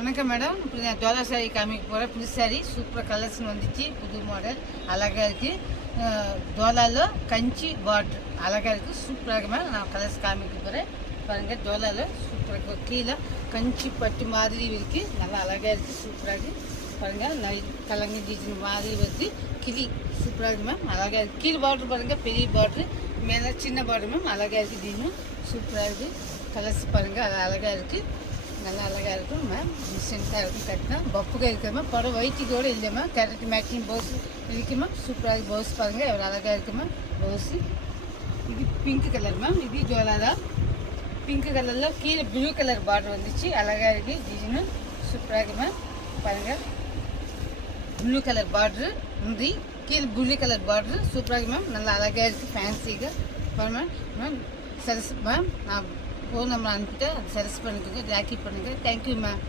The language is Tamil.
வணக்கம் மேடம். இப்படி நான் ஜோலா சாரி காமிக்க போகிறேன். புது சாரி சூப்பராக கலர்ஸ்னு வந்துச்சு. புது மாடல் அழகாக இருக்குது. ஜோலாவில் கஞ்சி பார்டர் அழகாக இருக்குது. சூப்பராக இருக்கு மேடம். நான் கலர்ஸ் காமிக்க போகிறேன் பாருங்கள். ஜோலாவில் சூப்பராக இருக்குது. கீழே கஞ்சி பட்டு மாதிரி இருக்குது. நல்லா அழகாக இருக்குது. சூப்பராக இருக்குது பாருங்கள். லைட் கலங்கி டிசைன் மாதிரி வருது. கிளி சூப்பராக இருக்குது மேம். அழகாக இருக்குது. கீழே பார்டர் பாருங்கள். பெரிய பார்டரு மேலே சின்ன பார்டர் மேம். அழகாக இருக்குது. டிசைனும் சூப்பராக இருக்குது. கலர்ஸ் பாருங்கள். அது அழகாக இருக்குது. நல்லா அழகாக இருக்கும் மேம். டீசெண்டாக இருக்கும். கட்டினா பப்புக்காக இருக்குது மேம். படம் ஒயிட்டுக்கோடு இல்லை மேம். கரெக்ட் மேட்சிங் பவுஸ் இருக்குது மேம். சூப்பராக இருக்குது. பவுஸ் பாருங்கள் எவ்வளோ அழகாக இருக்குது மேம். பவுஸு இது பிங்க் கலர் மேம். இது ஜோலாலா பிங்க் கலரில் கீழே ப்ளூ கலர் பார்டர் வந்துச்சு. அழகாக இருக்குது. டிசைனும் சூப்பராக இருக்குது மேம். பாருங்கள் ப்ளூ கலர் பார்டரு முந்தி கீழே ப்ளூ கலர் பார்டரு சூப்பராக இருக்குது மேம். நல்லா அழகாக இருக்குது. ஃபேன்சிங்க பாருங்க மேம். சரஸ் மேம் நான் ஃபோன் நம்பர் அனுப்பிட்டு அதை சர்ச் பண்ணிக்கோங்க. ஜாக்கி பண்ணுங்கள். Thank you ma'am.